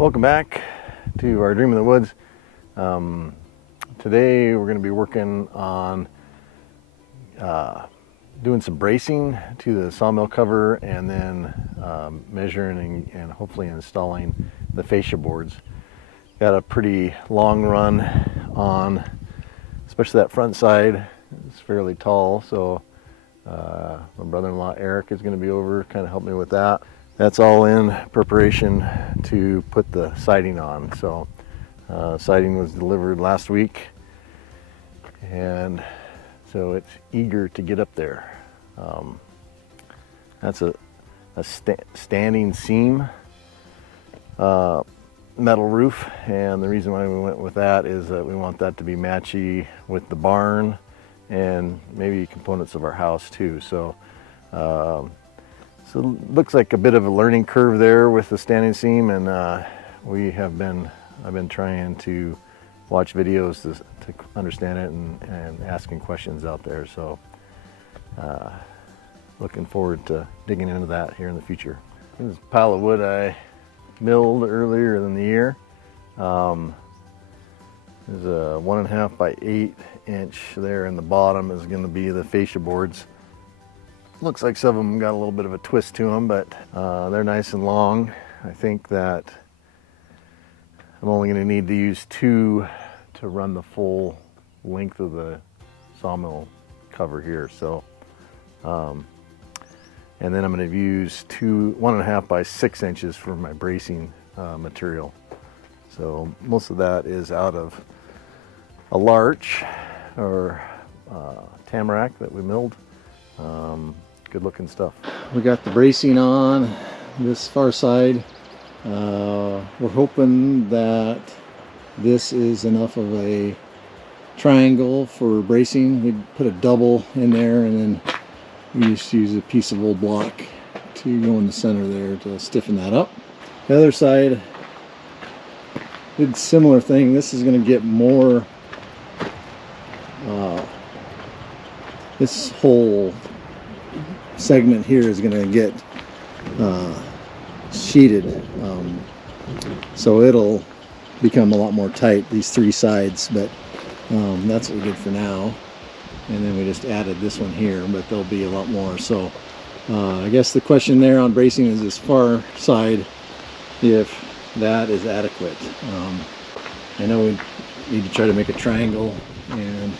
Welcome back to our Dream in the Woods. Today we're going to be working on doing some bracing to the sawmill cover, and then measuring and hopefully installing the fascia boards. Got a pretty long run on, especially that front side. It's fairly tall, so my brother-in-law Erik is going to be over, kind of help me with that. That's all in preparation to put the siding on. So siding was delivered last week, and so it's eager to get up there. That's a standing seam metal roof, and the reason why we went with that is that we want that to be matchy with the barn and maybe components of our house too. So so it looks like a bit of a learning curve there with the standing seam, and I've been trying to watch videos to understand it and asking questions out there. So looking forward to digging into that here in the future. This is a pile of wood I milled earlier in the year. There's a 1.5 by 8 inch there, and the bottom is going to be the fascia boards. Looks like some of them got a little bit of a twist to them, but they're nice and long. I think that I'm only going to need to use 2 to run the full length of the sawmill cover here. So, and then I'm going to use 1.5 by 6 inches for my bracing material. So most of that is out of a larch or tamarack that we milled. Good looking stuff. We got the bracing on this far side. We're hoping that this is enough of a triangle for bracing. We put a double in there, and then we just use a piece of old block to go in the center there to stiffen that up. The other side did a similar thing. This is going to get more, this whole segment here is going to get sheeted, so it'll become a lot more tight, these 3 sides, but that's what we did for now. And then we just added this one here, but there'll be a lot more. So I guess the question there on bracing is this far side, if that is adequate. I know we need to try to make a triangle, and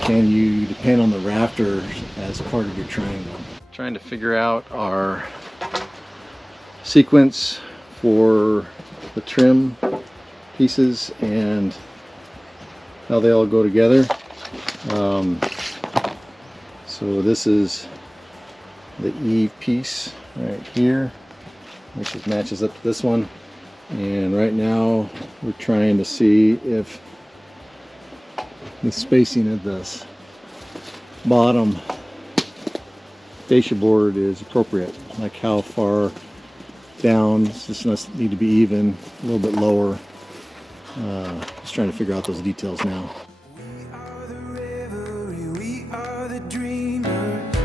can you depend on the rafters as part of your triangle? Trying to figure out our sequence for the trim pieces and how they all go together. So this is the eave piece right here, which matches up to this one, and right now we're trying to see if the spacing of this bottom fascia board is appropriate, like how far down. This must need to be even, a little bit lower. Just trying to figure out those details now. We are the revelry, we are the dreamers.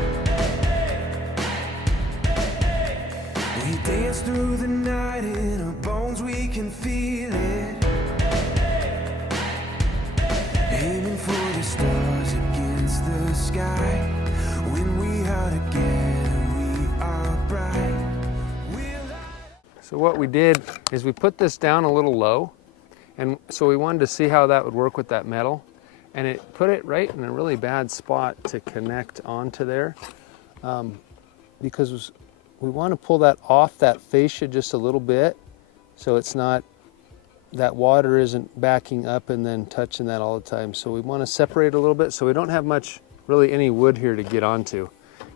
We dance through the night, in our bones we can feel it. Aiming for the stars against the sky. When we are together, we are bright. So what we did is we put this down a little low, and so we wanted to see how that would work with that metal, and it put it right in a really bad spot to connect onto there, because we want to pull that off that fascia just a little bit, so it's not, that water isn't backing up and then touching that all the time. So we want to separate a little bit so we don't have much, really any wood here to get onto.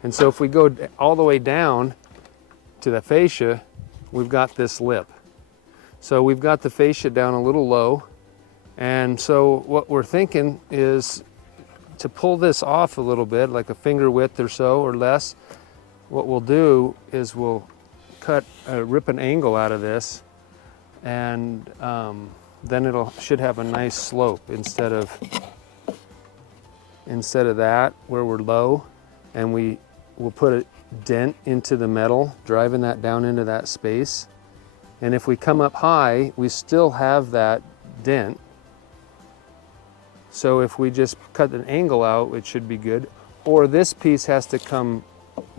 And so if we go all the way down to the fascia, we've got this lip. So we've got the fascia down a little low, and so what we're thinking is to pull this off a little bit, like a finger width or so or less. What we'll do is we'll rip an angle out of this, and then should have a nice slope instead of that where we're low, and we'll put a dent into the metal, driving that down into that space, And if we come up high, we still have that dent. So if we just cut an angle out, it should be good. Or this piece has to come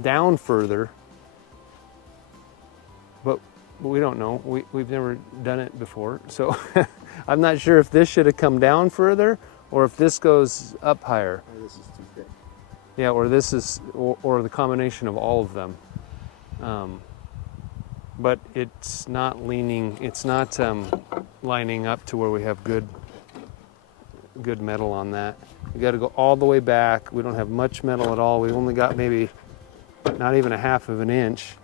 down further. But we don't know. We've never done it before. So I'm not sure if this should have come down further or if this goes up higher. Or this is too thick. Yeah, or this is, or the combination of all of them. But it's not leaning, it's not lining up to where we have good metal on that. We got to go all the way back. We don't have much metal at all. We've only got maybe not even a half of an inch.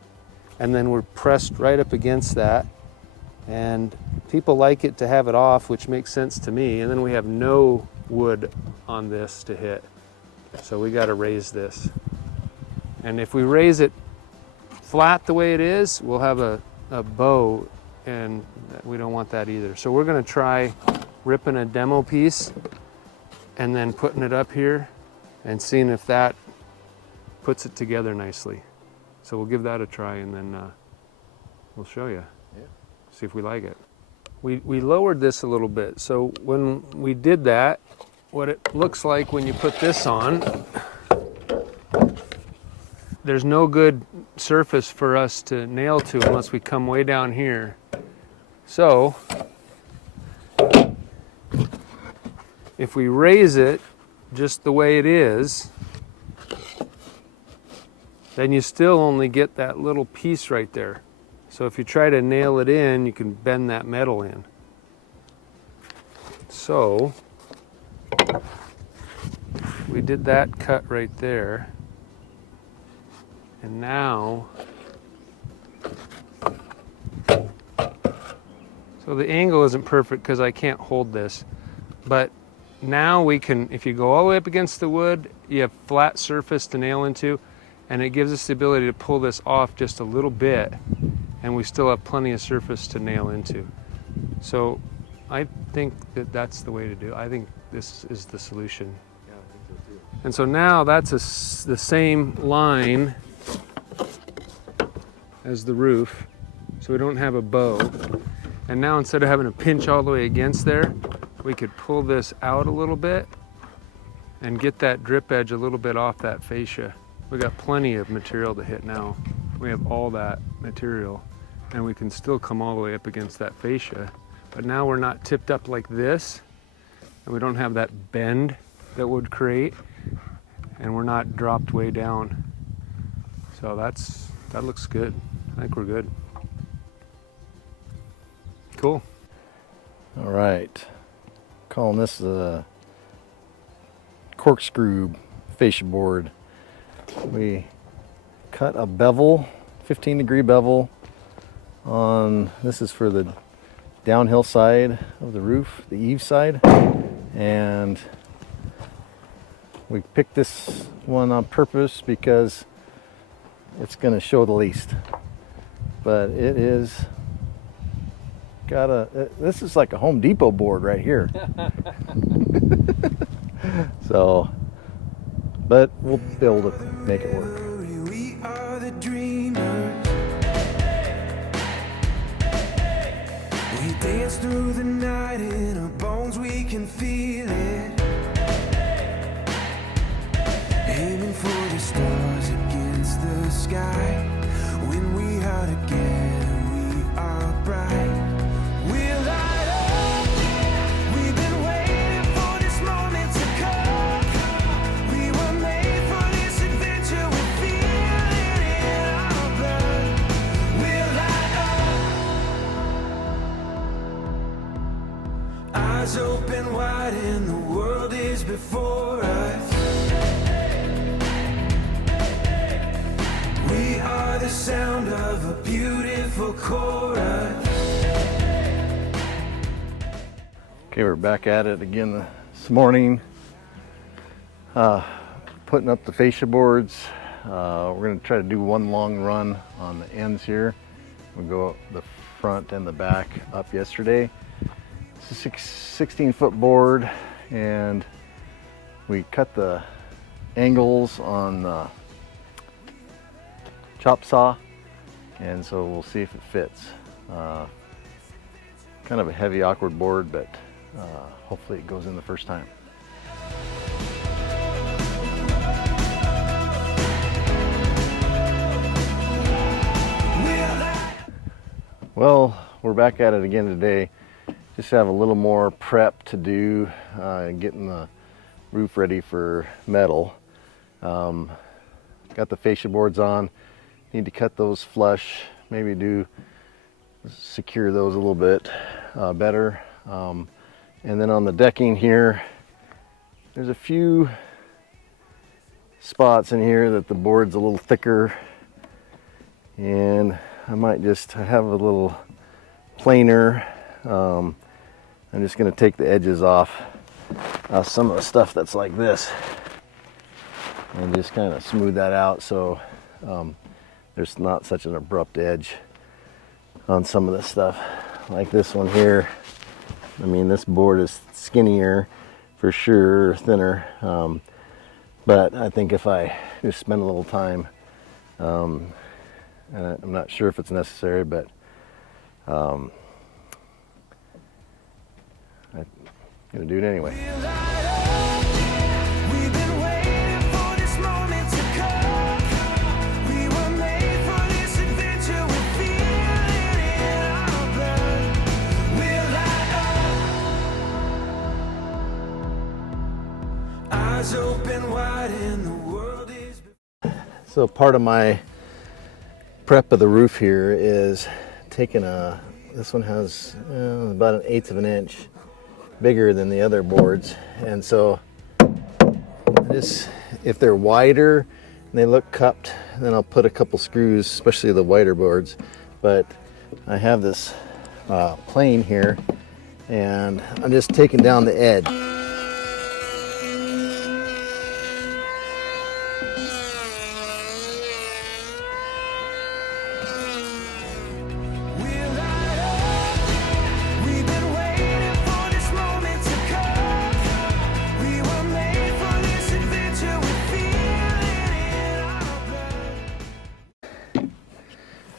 And then we're pressed right up against that. And people like it to have it off, which makes sense to me. And then we have no wood on this to hit. So we got to raise this. And if we raise it flat the way it is, we'll have a bow, and we don't want that either. So we're going to try ripping a demo piece and then putting it up here and seeing if that puts it together nicely. So we'll give that a try, and then we'll show you. Yeah. See if we like it. We lowered this a little bit. So when we did that, what it looks like when you put this on, there's no good surface for us to nail to unless we come way down here. So if we raise it just the way it is, then you still only get that little piece right there. So if you try to nail it in, you can bend that metal in. So we did that cut right there. And now, so the angle isn't perfect because I can't hold this, but now we can, if you go all the way up against the wood, you have flat surface to nail into, and it gives us the ability to pull this off just a little bit, and we still have plenty of surface to nail into. So I think that that's the way to do it. I think this is the solution. Yeah, I think so too. And so now that's the same line as the roof, so we don't have a bow. And now instead of having to pinch all the way against there, we could pull this out a little bit and get that drip edge a little bit off that fascia. We got plenty of material to hit now. We have all that material, and we can still come all the way up against that fascia. But now we're not tipped up like this, and we don't have that bend that would create, and we're not dropped way down. So that looks good. I think we're good. Cool. All right. Calling this the corkscrew fascia board. We cut a bevel, 15-degree bevel on, this is for the downhill side of the roof, the eave side. And we picked this one on purpose because it's going to show the least. But it is got this is like a Home Depot board right here. So, but we'll be able to make it work. We are the dreamers. We dance through the night in our bones, we can feel it. Aiming for the stars against the sky. When we are together, we are bright. We'll light up. We've been waiting for this moment to come. We were made for this adventure. We feel it in our blood. We'll light up. Eyes open wide and the world is before us. We are the sound of a beautiful chorus. Okay, we're back at it again this morning. Putting up the fascia boards. We're going to try to do one long run on the ends here. We'll go the front and the back up yesterday. It's a 16-foot board, and we cut the angles on the chop saw, and so we'll see if it fits. Kind of a heavy, awkward board, but hopefully it goes in the first time. Well, we're back at it again today. Just have a little more prep to do, getting the roof ready for metal. Got the fascia boards on. Need to cut those flush, maybe secure those a little bit better. And then on the decking here, there's a few spots in here that the board's a little thicker, and I might just have a little planer. I'm just going to take the edges off some of the stuff that's like this and just kind of smooth that out so there's not such an abrupt edge on some of this stuff. Like this one here, I mean, this board is skinnier for sure, thinner, but I think if I just spend a little time, and I'm not sure if it's necessary, but I'm gonna do it anyway. So part of my prep of the roof here is taking this one has about 1/8 of an inch bigger than the other boards, and so if they're wider and they look cupped, then I'll put a couple screws, especially the wider boards. But I have this plane here, and I'm just taking down the edge.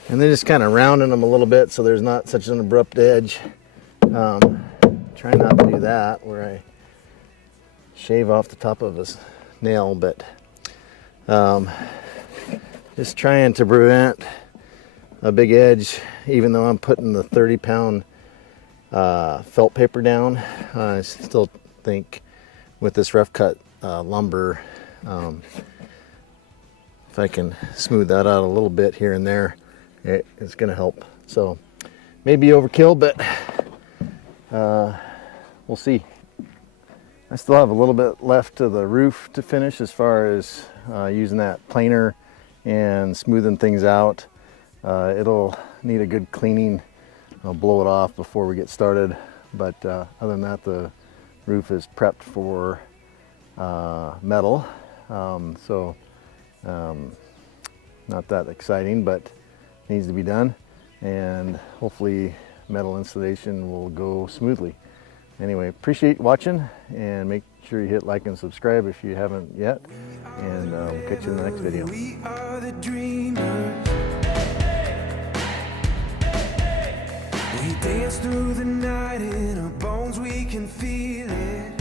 And then just kind of rounding them a little bit so there's not such an abrupt edge. Try not to do that where I shave off the top of his nail, but just trying to prevent a big edge, even though I'm putting the 30-pound felt paper down. I still think with this rough cut lumber, if I can smooth that out a little bit here and there, it's going to help. So maybe overkill, but we'll see. I still have a little bit left of the roof to finish as far as using that planer and smoothing things out. It'll need a good cleaning. I'll blow it off before we get started, but other than that, the roof is prepped for metal. Not that exciting, but needs to be done, and hopefully metal installation will go smoothly. Anyway, appreciate watching, and make sure you hit like and subscribe if you haven't yet, and we'll catch you in the next video. We are the dreamers. We dance through the night, in our bones we can feel it.